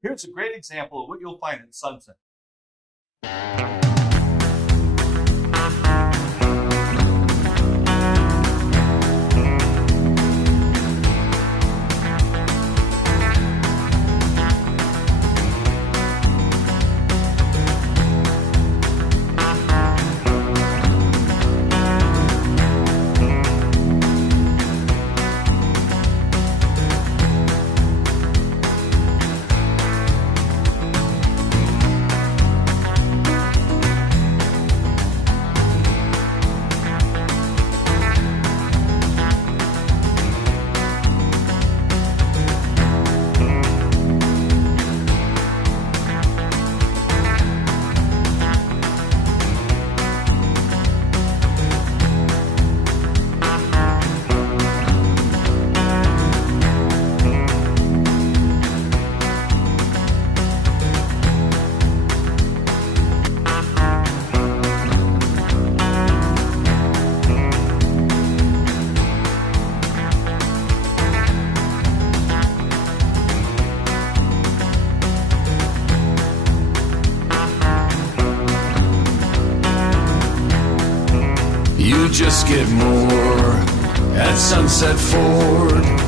Here's a great example of what you'll find at Sunset. You just get more at Sunset Ford.